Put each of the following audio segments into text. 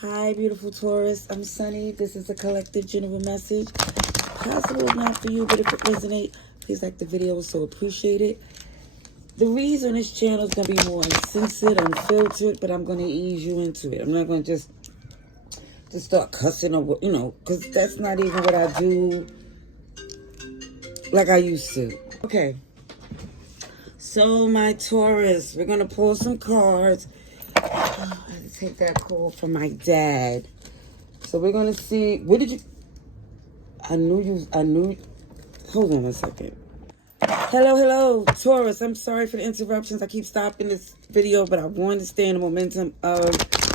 Hi, beautiful Taurus. I'm Sunny. This is a collective general message. Possible not for you, but if it resonates, please like the video. So appreciate it. The reason this channel is going to be more uncensored, unfiltered, but I'm going to ease you into it. I'm not going to just start cussing or, because that's not even what I do like I used to. Okay. So, my Taurus, we're going to pull some cards. Oh, I had to take that call from my dad. So we're going to see, what did you, I knew, hold on a second. Hello, Taurus. I'm sorry for the interruptions. I keep stopping this video, but I want to stay in the momentum of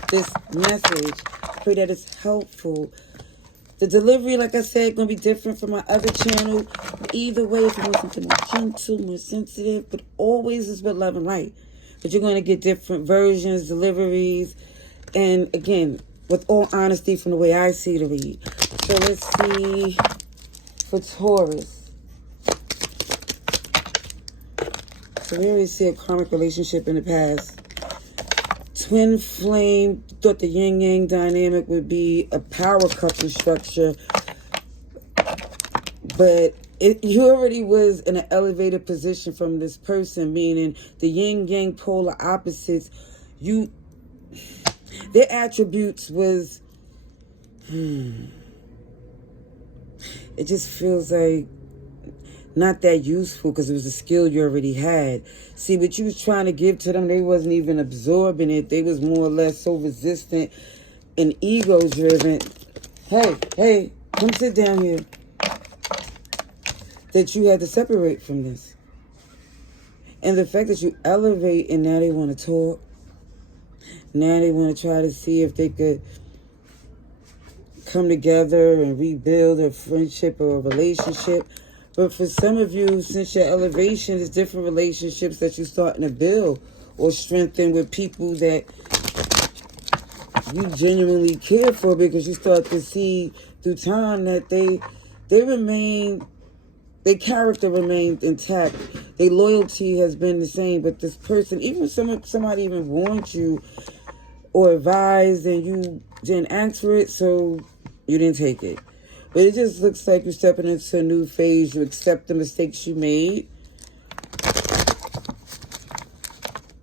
this message. Pray that it's helpful. The delivery, like I said, going to be different from my other channel. Either way, if you want something more gentle, more sensitive, but always is with love and light. But you're going to get different versions, deliveries, and again, with all honesty from the way I see the read. So let's see for Taurus. So we already see a karmic relationship in the past. Twin flame, thought the yin-yang dynamic would be a power couple structure. But you already was in an elevated position from this person, meaning the yin-yang polar opposites. Their attributes was, it just feels like not that useful because it was a skill you already had. See, what you was trying to give to them, they wasn't even absorbing it. They was more or less so resistant and ego-driven. Hey, come sit down here. That you had to separate from this. And the fact that you elevate and now they want to talk. Now they want to try to see if they could come together and rebuild a friendship or a relationship. But for some of you, since your elevation is different relationships that you're starting to build or strengthen with people that you genuinely care for, because you start to see through time that their character remained intact. Their loyalty has been the same. But this person, even somebody even warned you or advised and you didn't ask for it, so you didn't take it. But it just looks like you're stepping into a new phase. You accept the mistakes you made.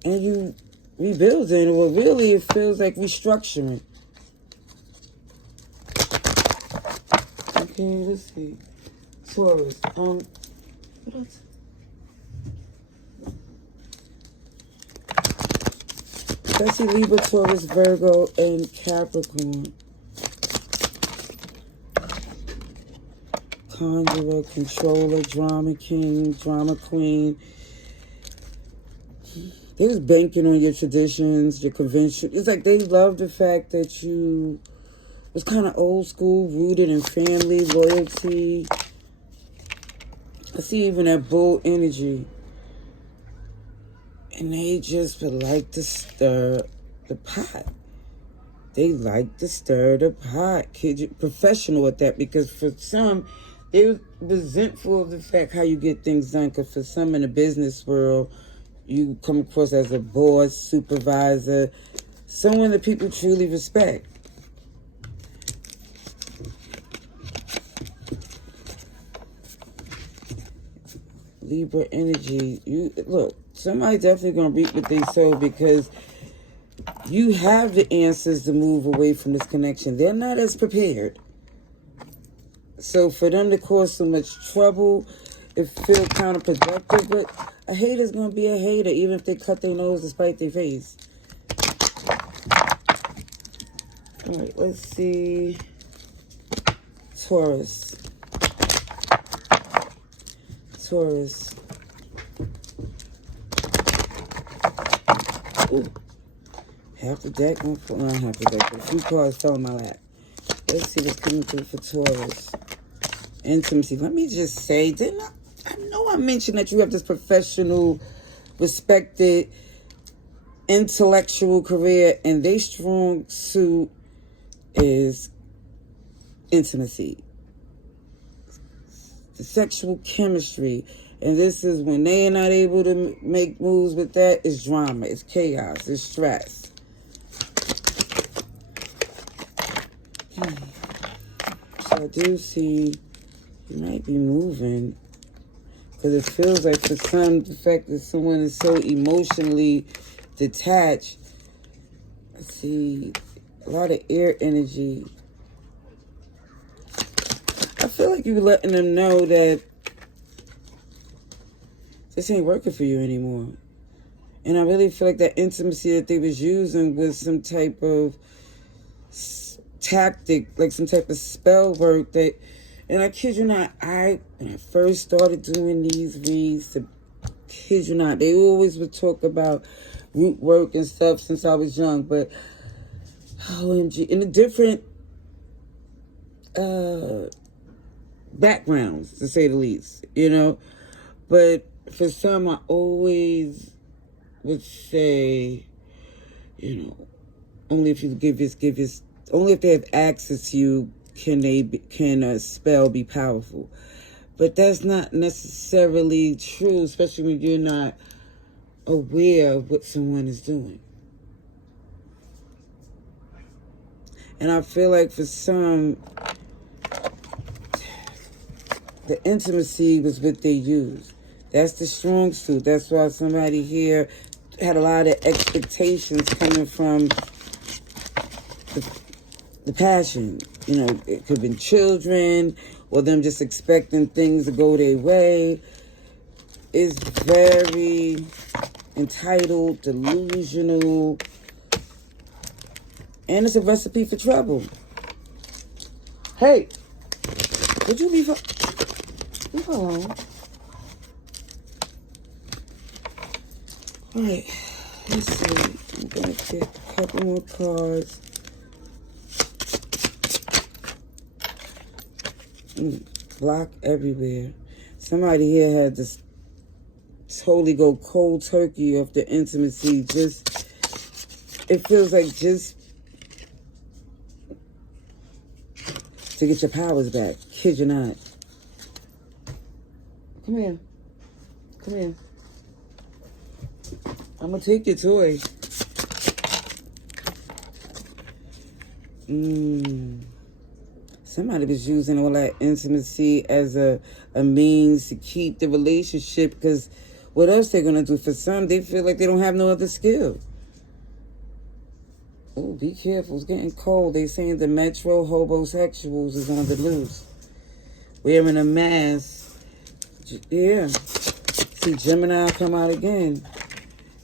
And you rebuilding. Or really, it feels like restructuring. Okay, let's see. Taurus. What else? Let's see Libra, Taurus, Virgo, and Capricorn. Conjurer, controller, drama king, drama queen. They was banking on your traditions, your convention. It's like they love the fact that you was kind of old school, rooted in family, loyalty. I see even that bull energy. And they just would like to stir the pot. They like to stir the pot. Kids, professional at that, because for some, they're resentful of the fact how you get things done. Because for some in the business world, you come across as a boss, supervisor, someone that people truly respect. Libra energy. Look, somebody definitely going to reap what they sow, because you have the answers to move away from this connection. They're not as prepared. So for them to cause so much trouble, it feels counterproductive. But a hater's going to be a hater, even if they cut their nose despite their face. All right, let's see. Taurus. Ooh. Half the deck, not half the deck, but a few cards fell in my lap. Let's see what's coming through for Taurus. Intimacy. Let me just say, I know I mentioned that you have this professional, respected, intellectual career, and their strong suit is intimacy. The sexual chemistry. And this is when they are not able to make moves with that, it's drama, it's chaos, it's stress. I do see you might be moving. Because it feels like for some, the fact that someone is so emotionally detached. I see a lot of air energy. I feel like you're letting them know that this ain't working for you anymore. And I really feel like that intimacy that they was using was some type of tactic, like some type of spell work that, and I kid you not, when I first started doing these reads, kid you not, they always would talk about root work and stuff since I was young, but OMG, in the different backgrounds, to say the least, you know. But for some, I always would say, you know, only if you only if they have access to you can a spell be powerful. But that's not necessarily true, especially when you're not aware of what someone is doing. And I feel like for some, the intimacy was what they used. That's the strong suit. That's why somebody here had a lot of expectations coming from the passion. You know, it could have been children or them just expecting things to go their way. It's very entitled, delusional, and it's a recipe for trouble. Hey, would you leave her alone? All right, let's see. I'm going to get a couple more cards. Block everywhere. Somebody here had to totally go cold turkey off the intimacy. It feels like just to get your powers back. Kid you not. Come here. Come here. I'm going to take your toy. Somebody was using all that intimacy as a means to keep the relationship, because what else they're going to do? For some, they feel like they don't have no other skill. Oh, be careful. It's getting cold. They saying the metro hobosexuals is on the loose. Wearing a mask. Yeah. See Gemini come out again.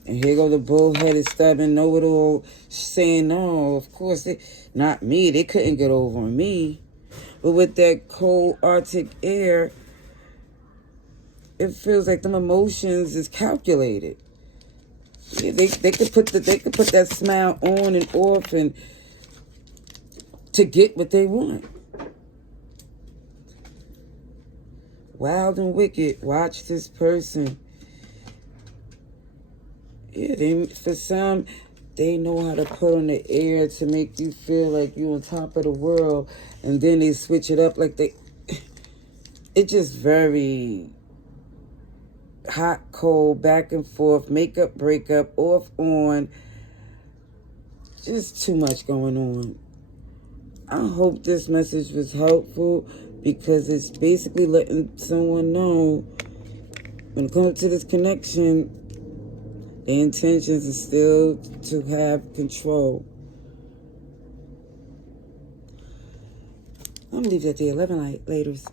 And here go the bullheaded, stubborn, know-it-all saying, no, of course, not me. They couldn't get over on me. But with that cold Arctic air, it feels like them emotions is calculated. Yeah, they could put that smile on and off and to get what they want. Wild and wicked. Watch this person. Yeah, for some, they know how to put on the air to make you feel like you're on top of the world, and then they switch it up like it's just very hot, cold, back and forth, makeup, breakup, off, on. Just too much going on. I hope this message was helpful, because it's basically letting someone know when it comes to this connection, the intentions is still to have control. I'm going to leave that there. 11 laters.